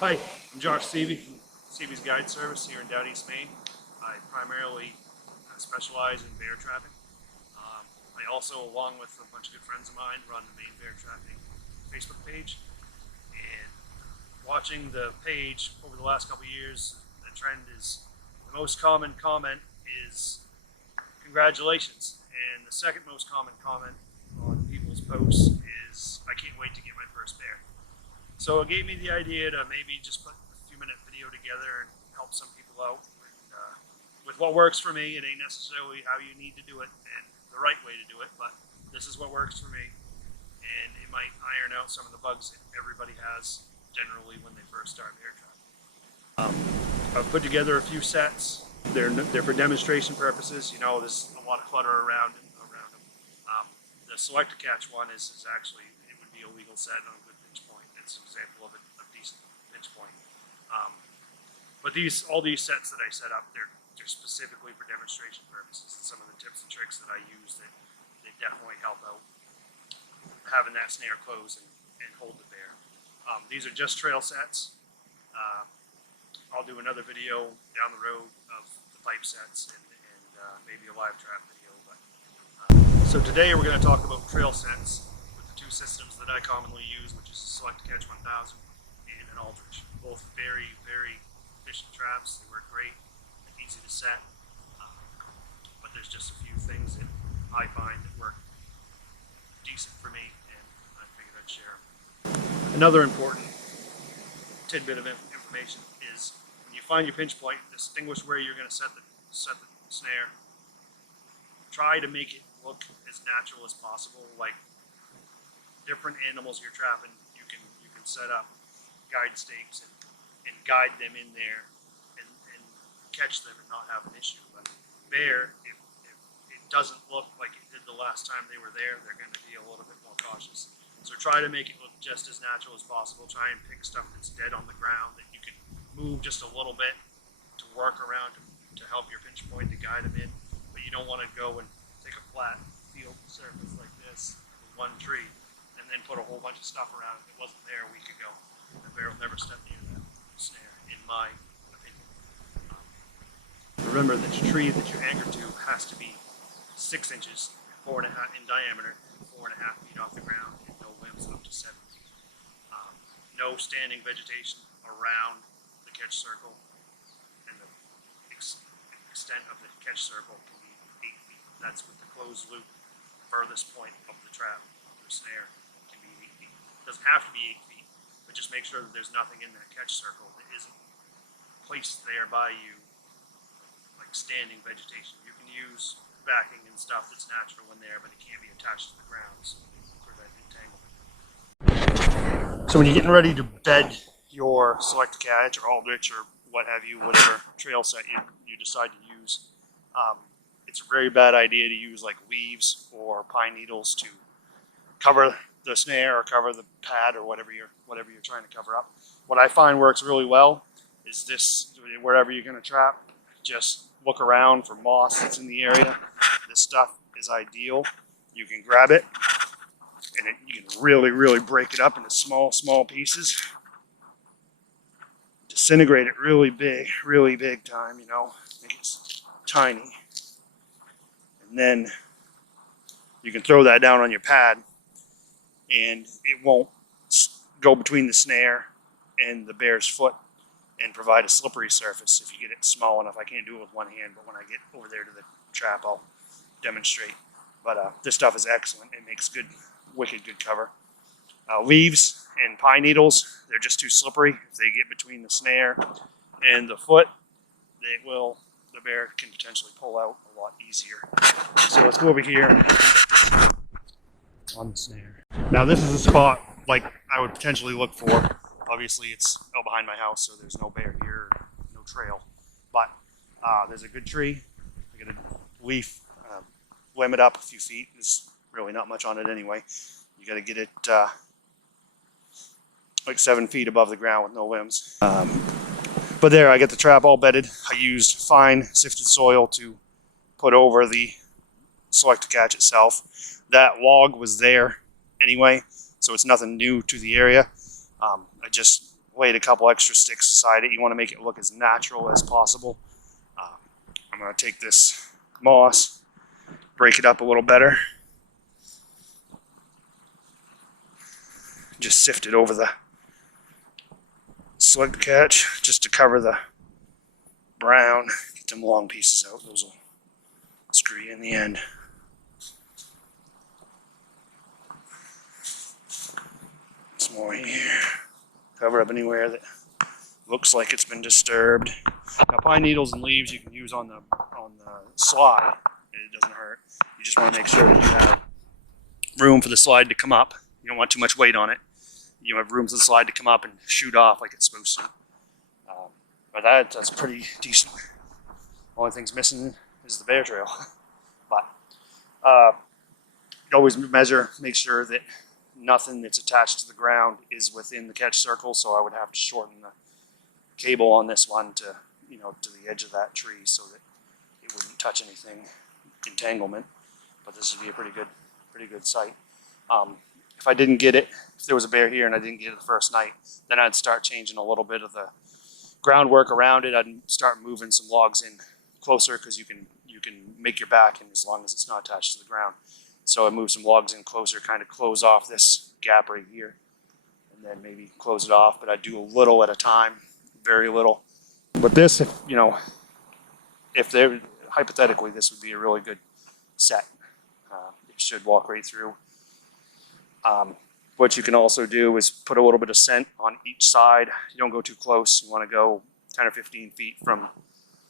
Hi, I'm Josh Seavey from Seavey's Guide Service here in Downeast, Maine. I primarily specialize in bear trapping. I also, along with a bunch of good friends of mine, run the Maine Bear Trapping Facebook page. And watching the page over the last couple of years, the trend is the most common comment is congratulations. And the second most common comment on people's posts is I can't wait to get my first bear. So it gave me the idea to maybe just put a few-minute video together and help some people out with what works for me. It ain't necessarily how you need to do it and the right way to do it, but this is what works for me. And it might iron out some of the bugs that everybody has generally when they first start bear trapping. I've put together a few sets. They're for demonstration purposes. You know, there's a lot of clutter around them. The select to catch one is actually, it would be a legal set on a good pinch point. It's an example of a decent pinch point. But all these sets that I set up, they're specifically for demonstration purposes. And some of the tips and tricks that I use that they definitely help out having that snare close and hold the bear. These are just trail sets. I'll do another video down the road of the pipe sets and maybe a live trap video. So today we're going to talk about trail sets with the two systems that I commonly use, which is a Select to Catch 1000 and an Aldrich. Both very, very efficient traps. They work great, easy to set, but there's just a few things that I find that work decent for me, and I figured I'd share them. Another important tidbit of information is when you find your pinch point, distinguish where you're going to set the snare. Try to make it look as natural as possible. Like different animals you're trapping, you can set up guide stakes and guide them in there and catch them and not have an issue. But bear, if it doesn't look like it did the last time they were there, they're going to be a little bit more cautious. So try to make it look just as natural as possible. Try and pick stuff that's dead on the ground that you can move just a little bit to work around to help your pinch point to guide them in. But you don't want to go and take a flat field surface like this with one tree and then put a whole bunch of stuff around it that wasn't there a week ago. The bear will never step near that snare, in my opinion. Remember that your tree that you're anchored to has to be 6 inches, 4.5 in diameter, 4.5 feet off the ground, and no limbs up to 7 feet. No standing vegetation around the catch circle, and the extent of the catch circle can be 8 feet. That's with the closed loop. Furthest point of the trap, of the snare, can be 8 feet. It doesn't have to be 8 feet, but just make sure that there's nothing in that catch circle that isn't placed there by you, like standing vegetation. You can use backing and stuff that's natural in there, but it can't be attached to the ground so prevent entanglement. So when you're getting ready to bed your Select to Catch or Aldrich or what have you, whatever trail set you decide to use, it's a very bad idea to use like leaves or pine needles to cover the snare or cover the pad or whatever you're trying to cover up. What I find works really well is this: wherever you're going to trap, just look around for moss that's in the area. This stuff is ideal. You can grab it and you can really break it up into small pieces. Disintegrate it really big time, you know, make it tiny. And then you can throw that down on your pad and it won't go between the snare and the bear's foot and provide a slippery surface if you get it small enough. I can't do it with one hand, but when I get over there to the trap, I'll demonstrate. But this stuff is excellent. It makes wicked good cover. Leaves and pine needles, they're just too slippery. If they get between the snare and the foot, the bear can potentially pull out a lot easier. So let's go over here on the snare. Now this is a spot like I would potentially look for. Obviously it's out behind my house, so there's no bear here, no trail. But there's a good tree. I got a leaf, limb it up a few feet. There's really not much on it anyway. You got to get it like 7 feet above the ground with no limbs. But there, I get the trap all bedded. I used fine sifted soil to put over the Select to Catch itself. That log was there anyway, so it's nothing new to the area. I just laid a couple extra sticks beside it. You want to make it look as natural as possible. I'm going to take this moss, break it up a little better, just sift it over the slug catch just to cover the brown. Get them long pieces out. Those will screw you in the end. Some more here. Cover up anywhere that looks like it's been disturbed. Now, pine needles and leaves you can use on the slide. It doesn't hurt. You just want to make sure that you have room for the slide to come up. You don't want too much weight on it. You have room for the slide to come up and shoot off like it's supposed to. But that's pretty decent. Only thing's missing is the bear trail. But you always measure, make sure that nothing that's attached to the ground is within the catch circle. So I would have to shorten the cable on this one to, to the edge of that tree so that it wouldn't touch anything entanglement. But this would be a pretty good site. If I didn't get it, if there was a bear here and I didn't get it the first night, then I'd start changing a little bit of the groundwork around it. I'd start moving some logs in closer because you can make your back in as long as it's not attached to the ground. So I move some logs in closer, kind of close off this gap right here, and then maybe close it off. But I do a little at a time, very little. But this, if there hypothetically, this would be a really good set. It should walk right through. What you can also do is put a little bit of scent on each side. You don't go too close. You want to go 10 or 15 feet from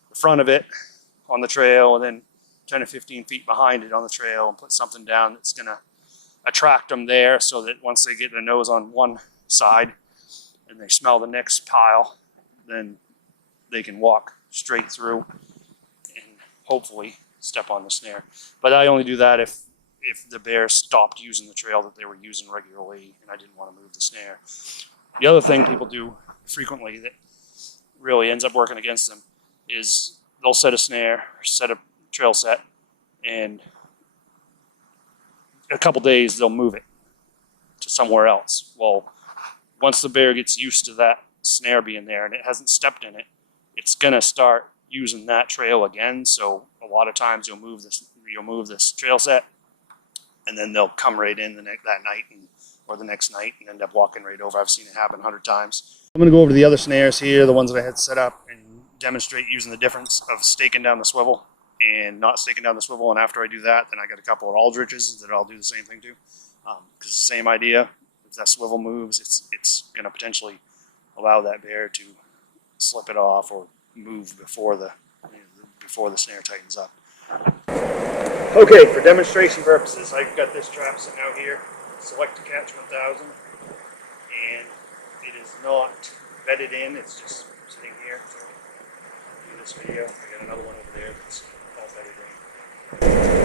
the front of it on the trail, and then 10 or 15 feet behind it on the trail, and put something down that's going to attract them there so that once they get their nose on one side and they smell the next pile, then they can walk straight through and hopefully step on the snare. But I only do that if the bear stopped using the trail that they were using regularly and I didn't want to move the snare. The other thing people do frequently that really ends up working against them is they'll set a snare, set a trail set, and in a couple days they'll move it to somewhere else. Well, once the bear gets used to that snare being there and it hasn't stepped in it, it's gonna start using that trail again. So a lot of times you'll move this trail set, and then they'll come right in that night or the next night and end up walking right over. I've seen it happen 100 times. I'm going to go over to the other snares here, the ones that I had set up, and demonstrate using the difference of staking down the swivel and not staking down the swivel. And after I do that, then I got a couple of aldriches that I'll do the same thing to. Because it's the same idea. If that swivel moves, it's going to potentially allow that bear to slip it off or move before the snare tightens up. Okay, for demonstration purposes, I've got this trap sitting out here, Select to Catch 1000, and it is not bedded in, it's just sitting here. So do this video. I got another one over there that's all bedded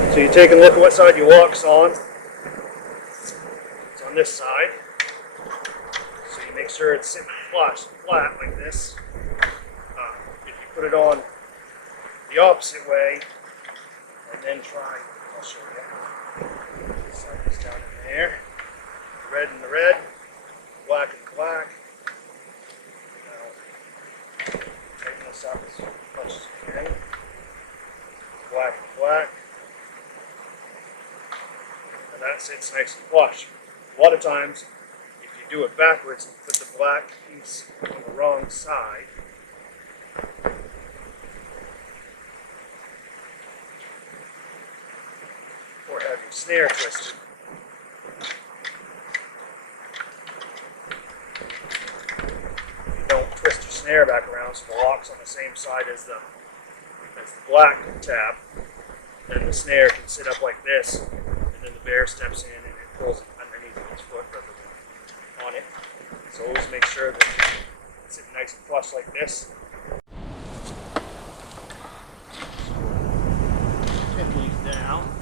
in. So you take a look at what side your lock's on. It's on this side. So you make sure it's sitting flat like this. If you put it on the opposite way, and then I'll show you. This side is down in there. The red and the red, black and black. Now, tighten this up as much as you can. Black and black. And that sits nice and flush. A lot of times, if you do it backwards and put the black piece on the wrong side, or have your snare twisted, you don't twist your snare back around so the lock's on the same side as the black tab, then the snare can sit up like this, and then the bear steps in and it pulls underneath its foot rather than on it. So always make sure that it's sitting nice and flush like this. Pin these down.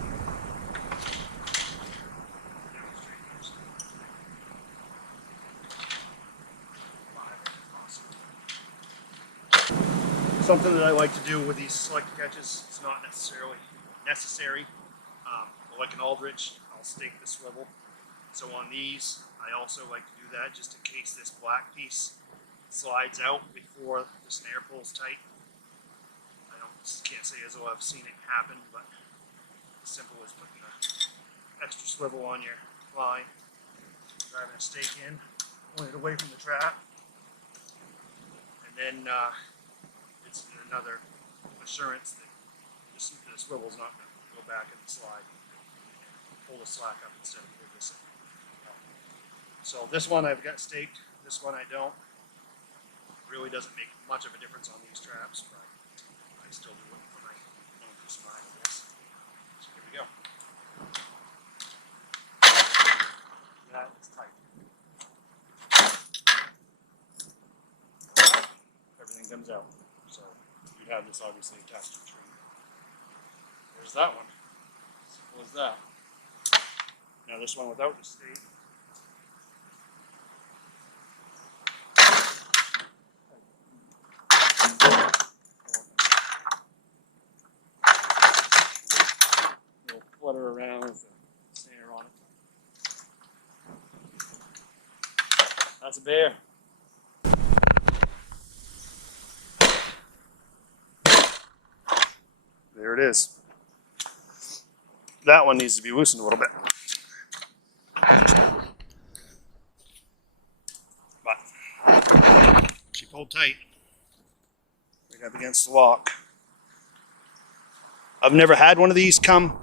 Something that I like to do with these select catches, it's not necessarily necessary, but like an aldrich, I'll stake the swivel. So on these, I also like to do that just in case this black piece slides out before the snare pulls tight. Can't say as though I've seen it happen, but as simple as putting an extra swivel on your line, driving a stake in, pulling it away from the trap, and then it's another assurance that the swivel's not going to go back in the slide and pull the slack up instead of pull this in. So this one I've got staked, this one I don't. Really doesn't make much of a difference on these traps, but I still do it for my own peace of mind, I guess. So here we go. That is tight. Everything comes out. So you'd have this obviously attached to a tree. There's that one. Simple as that. Now this one without the stake. Flutter around with the snare on it. That's a bear. There it is. That one needs to be loosened a little bit. But she pulled tight. Right up against the lock. I've never had one of these come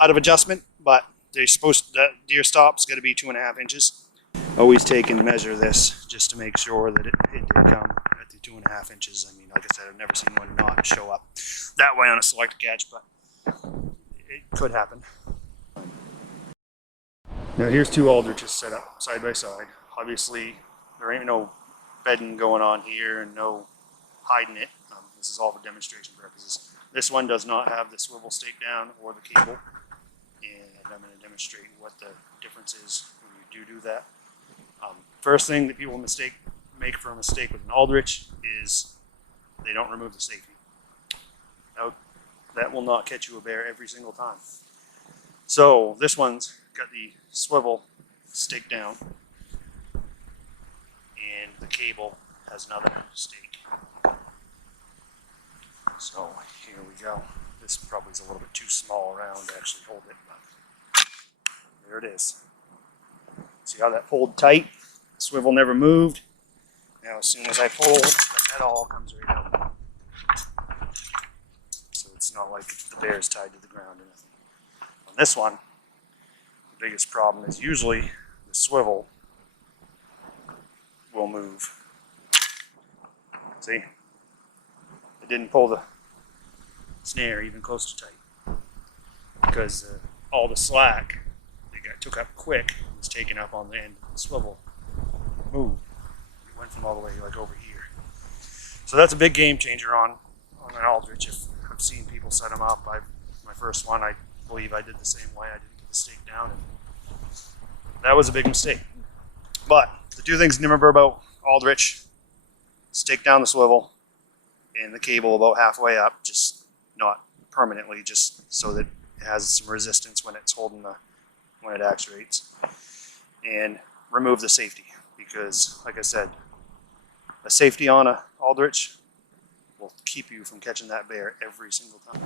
out of adjustment, but they're supposed to, that deer stop's got to be 2.5 inches. Always take and measure this just to make sure that it did come at the 2.5 inches. I mean, like I said, I've never seen one not show up that way on a select catch, but it could happen. Now here's two aldriches set up side by side. Obviously, there ain't no bedding going on here and no hiding it. This is all for demonstration purposes. This one does not have the swivel stake down or the cable. And I'm going to demonstrate what the difference is when you do that. First thing that people make for a mistake with an aldrich is they don't remove the safety. Now, that will not catch you a bear every single time. So this one's got the swivel stake down, and the cable has another stake. So here we go. This probably is a little bit too small around to actually hold it, but there it is. See how that pulled tight? The swivel never moved. Now as soon as I pull, that all comes right out. So it's not like the bear is tied to the ground or anything. On this one, the biggest problem is usually the swivel will move. See? It didn't pull the snare even close to tight because all the slack that got took up quick was taken up on the end of the swivel. Moved. It went from all the way like over here. So that's a big game changer on an aldrich. If I've seen people set them up, my first one, I believe I did the same way. I didn't get the stake down, and that was a big mistake. But the two things to remember about aldrich: stake down the swivel and the cable about halfway up, just not permanently, just so that it has some resistance when it's holding when it actuates. And remove the safety, because like I said, a safety on a aldrich will keep you from catching that bear every single time.